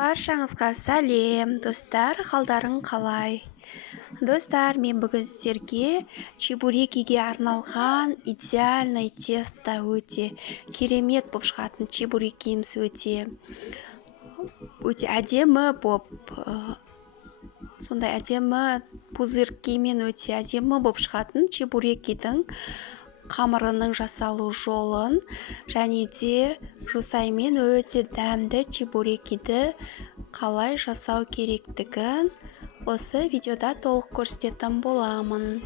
Баршаңызға сәлем, достар, қалдарың қалай? Достар, мен бүгін сіздерге чебурекиге арналған идеальный тесто өте керемет болып шығатын чебурекиіміз өте әдемі болып, сондай әдемі пузырькимен өте әдемі болып шығатын чебурекидің қамырының жасалу жолын және де жусаймен өте дәмді чебурекиді қалай жасау керектігін осы видеода толық көрсететін боламын.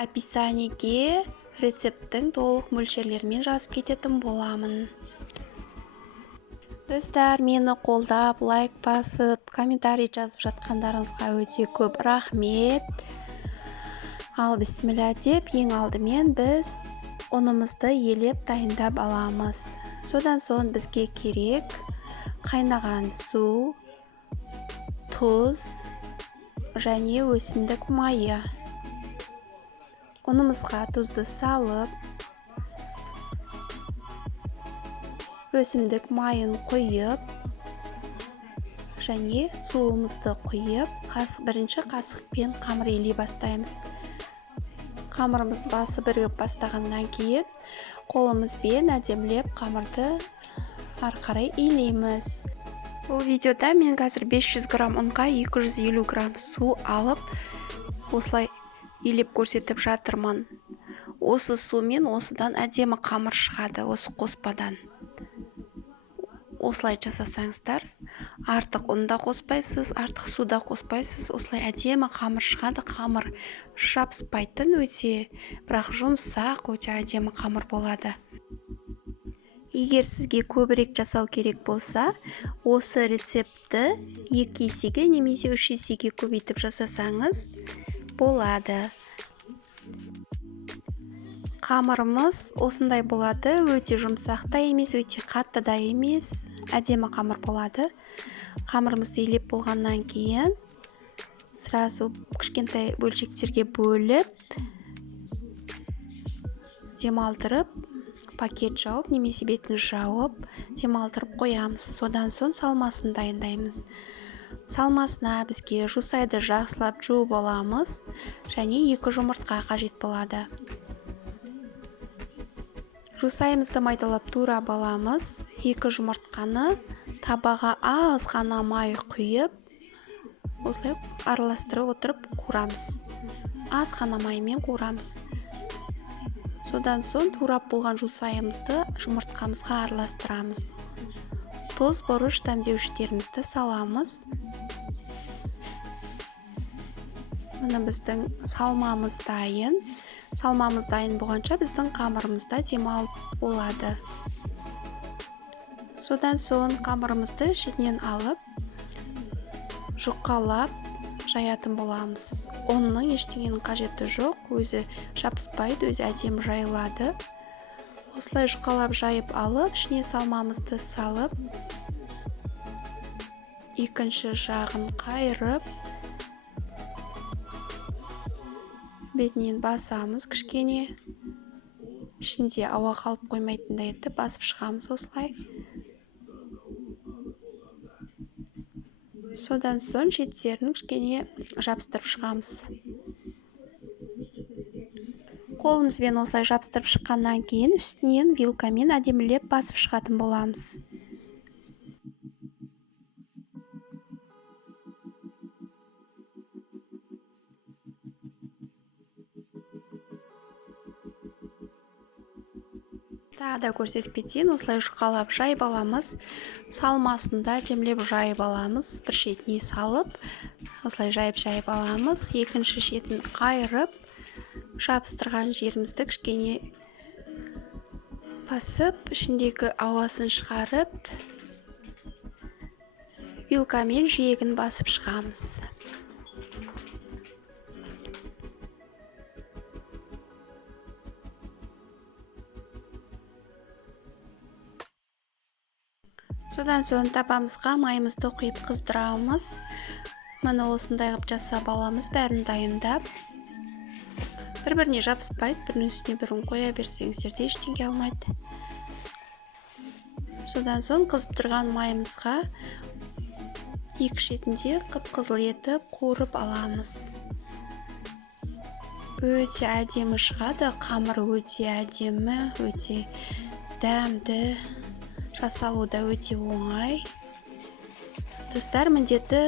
Описаниеге рецепттің толық мөлшерлерімен жазып кететін боламын. Достар, мені қолдап, лайк басып, комментарий жазып жатқандарыңызға өте көп рахмет. Ал бісміллә деп, ең алдымен біз ұнымызды елеп дайындап аламыз. Содан соң бізге керек қайнаған су, тұз және өсімдік майы. Ұнымызға тұзды салып, өсімдік майын құйып, және суымызды құйып, бірінші қасықпен қамыр илей бастаймыз. Қамырымыз басы бірігіп бастағаннан кейін, қолымызбен әдемілеп қамырды ары қарай илейміз. Бұл видеода мен қазір 500 грамм ұнға 250 грамм су алып, осылай илеп көрсетіп жатырмын. Осы сумен осыдан әдемі қамыр шығады, осы қоспадан. Осылай жасасаңыздар, артық ұн да қоспайсыз, артық су да қоспайсыз, осылай әдемі қамыр шығады. Қамыр жабыспайтын өте, бірақ жұмсақ, өте әдемі қамыр болады. Егер сізге көбірек жасау керек болса, осы рецепті 2 есеге немесе 3 есеге көбейтіп жасасаңыз болады. Қамырымыз осындай болады, өте жұмсақ та емес, өте қатты да емес, әдемі қамыр болады. Қамырымызды илеп болғаннан кейін, сразу кішкентай бөлшектерге бөліп, демалтырып, пакет жауып, немесе бетін жауып, демалтырып қоямыз. Содан соң салмасын дайындаймыз. Салмасына бізге жусайды жақсылап жуып аламыз, және 2 жұмыртқа қажет болады. Жусайымызды майдалап турап аламыз. 2 жұмыртқаны табаға аз ғана май құйып, осылай араластырып отырып қуырамыз. Аз ғана маймен қуырамыз. Содан соң турап болған жусайымызды жұмыртқамызға араластырамыз. Тұз, бұрыш, дәмдеуіштерімізді саламыз. Мына біздің салмамыз дайын. Салмамыз дайын болғанша біздің қамырымызда демалып болады. Содан соң қамырымызды шетінен алып, жұқалап жаятын боламыз. Оның ештеңенің қажеті жоқ, өзі жабыспайды, өзі әдемі жайылады. Осылай жұқалап жайып алып, ішіне салмамызды салып, екінші жағын қайырып, бетінен басамыз кішкене. Ішінде ауа қалып қоймайтындай етіп басып шығамыз осылай. Содан соң шеттерін кішкене жабыстырып шығамыз. Қолымызбен осылай жабыстырып шыққаннан кейін, үстінен вилкамен әдемілеп басып шығатын боламыз. Тағы да көрсетіп кетейін, осылай жұқалап жайып аламыз. Салмасында әдемілеп жайып аламыз. Бір шетіне салып, осылай жайып аламыз. Екінші шетін қайырып, жабыстырған жерімізді кішкене басып, ішіндегі ауасын шығарып, вилкамен жиегін басып шығамыз. Содан соң табамызға майымызды құйып қыздырамыз. Мұны осындай қып жасап аламыз, бәрін дайындап. Бір-біріне жабыспайды, бірінің үстіне бірін қоя берсеңіздер де ештеңе алмайды. Содан соң қызып тұрған майымызға екі шетінде қып-қызыл етіп қуырып аламыз. Өте әдемі шығады, қамыр өте әдемі, өте дәмді, жасалуда өте оңай. Достар, міндетті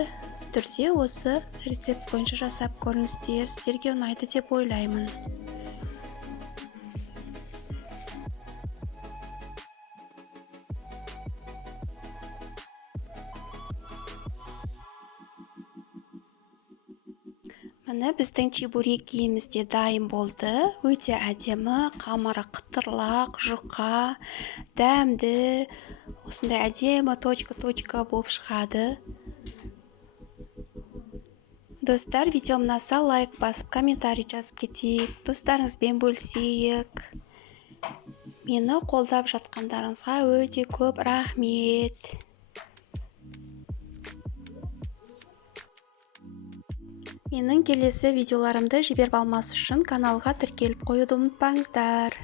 түрде осы рецепт бойынша жасап көріңіздер, сіздерге ұнайды деп ойлаймын. Міне біздің чебурекиіміз де дайын болды. Өте әдемі, қамыры қытырлақ, жұқа, дәмді, осындай әдемі точка-точка болып шығады. Достар, видео ұнаса лайк басып, комментарий жазып кетейік, достарыңызбен бөлісейік. Мені қолдап жатқандарыңызға өте көп рахмет. Менің келесі видеоларымды жіберіп алмас үшін каналға тіркеліп қоюды ұмытпаңыздар.